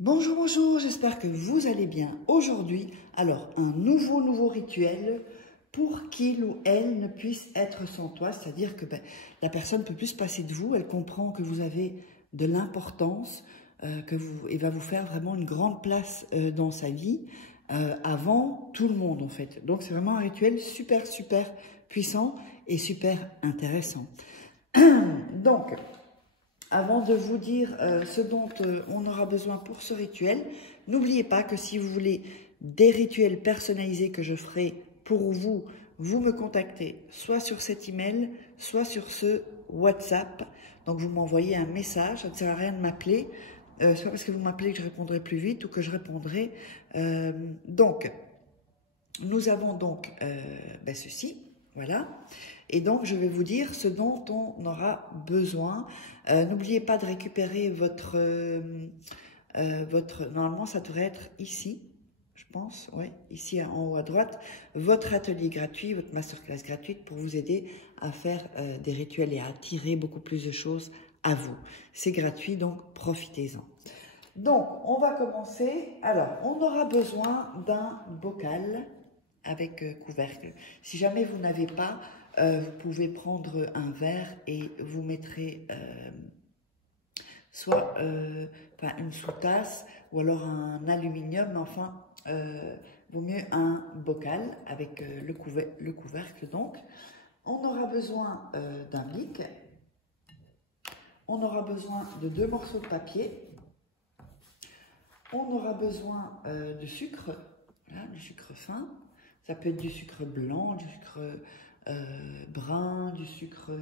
Bonjour, bonjour, j'espère que vous allez bien. Aujourd'hui, alors, un nouveau rituel pour qu'il ou elle ne puisse être sans toi, c'est-à-dire que la personne ne peut plus se passer de vous, elle comprend que vous avez de l'importance, et va vous faire vraiment une grande place dans sa vie, avant tout le monde en fait. Donc c'est vraiment un rituel super puissant et super intéressant. Donc, avant de vous dire ce dont on aura besoin pour ce rituel, n'oubliez pas que si vous voulez des rituels personnalisés que je ferai pour vous, vous me contactez soit sur cet email, soit sur ce WhatsApp. Donc vous m'envoyez un message, ça ne sert à rien de m'appeler, soit parce que vous m'appelez que je répondrai plus vite ou que je répondrai. Donc, nous avons donc ceci. Voilà. Et donc, je vais vous dire ce dont on aura besoin. N'oubliez pas de récupérer normalement, ça devrait être ici, je pense, ouais, ici en haut à droite, votre atelier gratuit, votre masterclass gratuite pour vous aider à faire des rituels et à attirer beaucoup plus de choses à vous. C'est gratuit, donc profitez-en. Donc, on va commencer. Alors, on aura besoin d'un bocal avec couvercle. Si jamais vous n'avez pas, vous pouvez prendre un verre et vous mettrez soit une sous-tasse ou alors un aluminium, mais enfin, vaut mieux un bocal avec le couvercle. Donc, on aura besoin d'un bic, on aura besoin de 2 morceaux de papier, on aura besoin de sucre, voilà, du sucre fin. Ça peut être du sucre blanc, du sucre brun, du sucre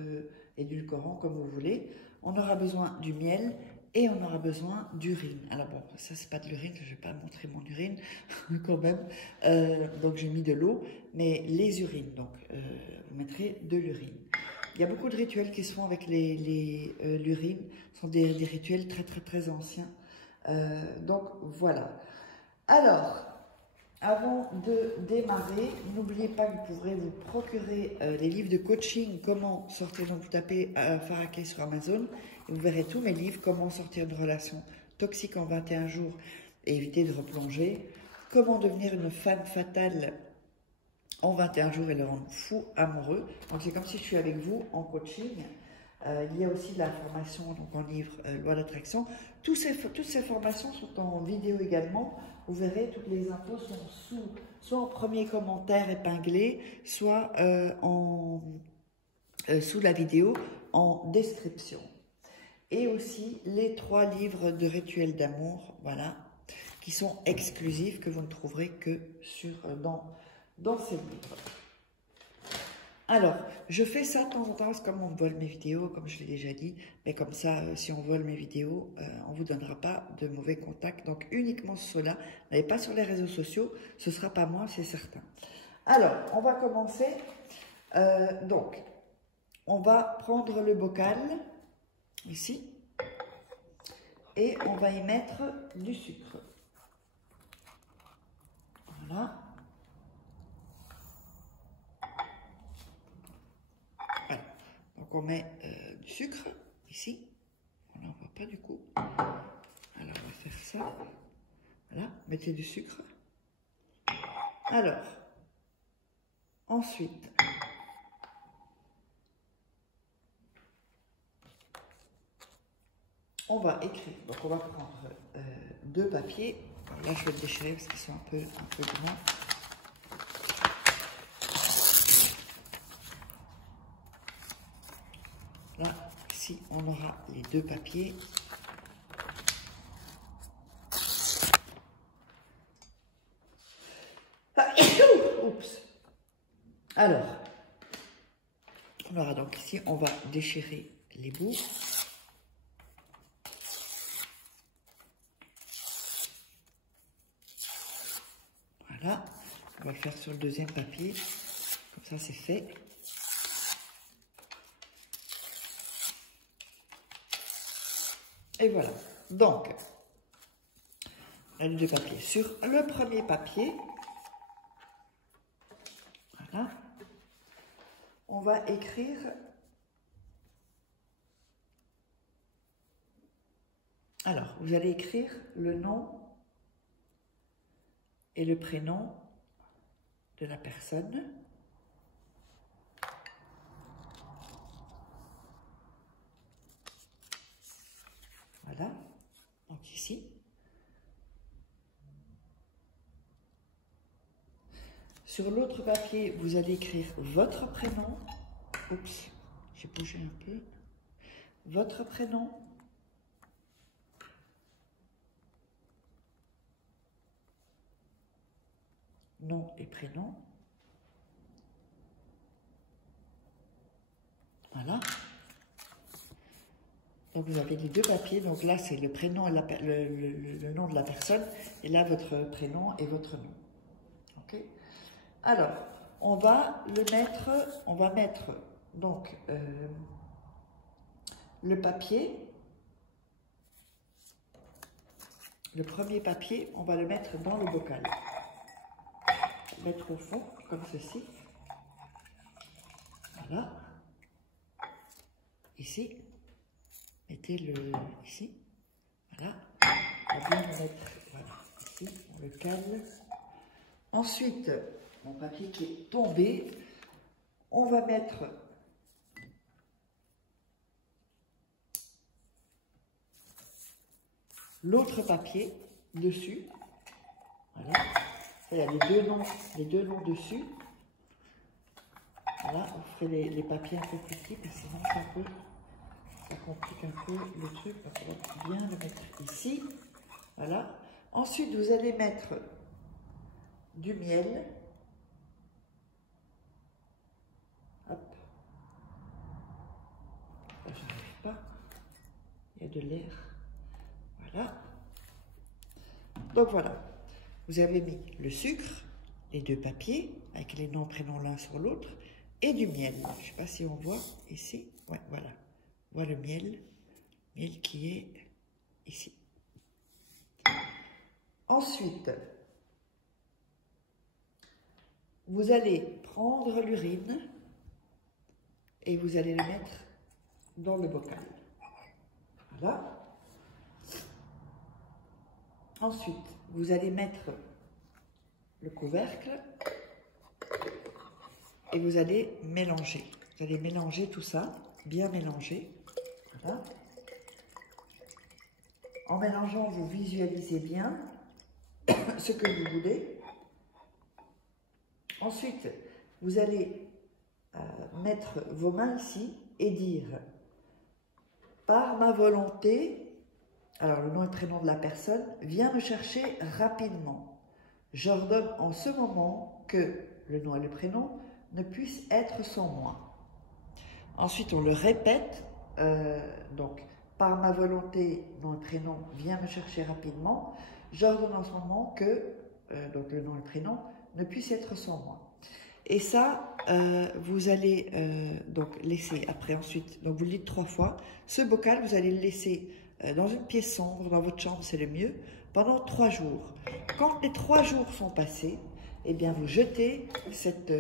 édulcorant, comme vous voulez. On aura besoin du miel et on aura besoin d'urine. Alors bon, ça c'est pas de l'urine, je ne vais pas montrer mon urine quand même. Donc j'ai mis de l'eau, mais les urines, donc vous mettrez de l'urine. Il y a beaucoup de rituels qui se font avec l'urine. Ce sont des rituels très anciens. Donc voilà. Alors, avant de démarrer, n'oubliez pas que vous pourrez vous procurer les livres de coaching, comment sortir, donc vous tapez Faraké sur Amazon, et vous verrez tous mes livres, comment sortir d'une relation toxique en 21 jours et éviter de replonger, comment devenir une femme fatale en 21 jours et le rendre fou amoureux. Donc c'est comme si je suis avec vous en coaching. Il y a aussi la formation donc en livre Loi d'attraction. Toutes ces formations sont en vidéo également. Vous verrez, toutes les infos sont soit en premier commentaire épinglé, soit sous la vidéo en description. Et aussi les 3 livres de rituels d'amour, voilà, qui sont exclusifs, que vous ne trouverez que dans ces livres. Alors, je fais ça de temps en temps, parce que comme on me vole mes vidéos, comme je l'ai déjà dit, mais comme ça, si on vole mes vidéos, on ne vous donnera pas de mauvais contacts. Donc, uniquement cela. N'allez pas sur les réseaux sociaux, ce ne sera pas moi, c'est certain. Alors, on va commencer. Donc, on va prendre le bocal, ici, et on va y mettre du sucre. Voilà. Donc on met du sucre ici. On n'en voit pas du coup. Alors on va faire ça. Voilà, mettez du sucre. Alors, ensuite, on va écrire. Donc on va prendre 2 papiers. Alors là je vais le déchirer parce qu'ils sont un peu grands. Là, ici, on aura les 2 papiers. Oups. Alors, on aura donc ici, on va déchirer les bouts. Voilà. On va le faire sur le 2e papier. Comme ça, c'est fait. Et voilà. Donc, les 2 papiers. Sur le premier papier, voilà, on va écrire. Alors, vous allez écrire le nom et le prénom de la personne. Voilà, donc ici. Sur l'autre papier, vous allez écrire votre prénom. Oups, j'ai bougé un peu. Votre prénom. Nom et prénom. Voilà. Donc vous avez les deux papiers. Donc là, c'est le prénom et le nom de la personne. Et là, votre prénom et votre nom. OK? Alors, on va mettre donc le papier. Le premier papier, on va le mettre dans le bocal. Mettre au fond, comme ceci. Voilà. Ici. Mettez-le ici. Voilà. On va bien le mettre, voilà, ici. On le cale. Ensuite, mon papier qui est tombé, on va mettre l'autre papier dessus. Voilà. Il y a les deux noms dessus. Voilà, on ferait les papiers un peu plus petits, parce que sinon ça complique un peu le truc. Donc on va bien le mettre ici. Voilà. Ensuite, vous allez mettre du miel. Hop. Là, je n'arrive pas. Il y a de l'air. Voilà. Donc voilà. Vous avez mis le sucre, les deux papiers, avec les noms, prénoms l'un sur l'autre, et du miel. Je ne sais pas si on voit ici. Ouais, voilà. On voit le miel qui est ici. Ensuite, vous allez prendre l'urine et vous allez le mettre dans le bocal. Voilà. Ensuite, vous allez mettre le couvercle et vous allez mélanger. Vous allez mélanger tout ça, bien mélanger. Voilà. En mélangeant, vous visualisez bien ce que vous voulez. Ensuite, vous allez mettre vos mains ici et dire « Par ma volonté », alors le nom et prénom de la personne, « viens me chercher rapidement. J'ordonne en ce moment que le nom et le prénom ne puissent être sans moi. » Ensuite, on le répète, donc « Par ma volonté, nom et prénom, viens me chercher rapidement. J'ordonne en ce moment que, donc le nom et le prénom, ne puissent être sans moi. » Et ça, vous allez donc laisser après ensuite, donc vous le dites 3 fois, ce bocal, vous allez le laisser dans une pièce sombre, dans votre chambre, c'est le mieux, pendant 3 jours. Quand les 3 jours sont passés, eh bien vous jetez cette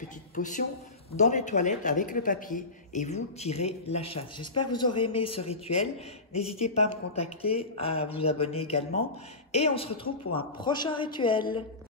petite potion dans les toilettes avec le papier et vous tirez la chasse. J'espère que vous aurez aimé ce rituel. N'hésitez pas à me contacter, à vous abonner également et on se retrouve pour un prochain rituel.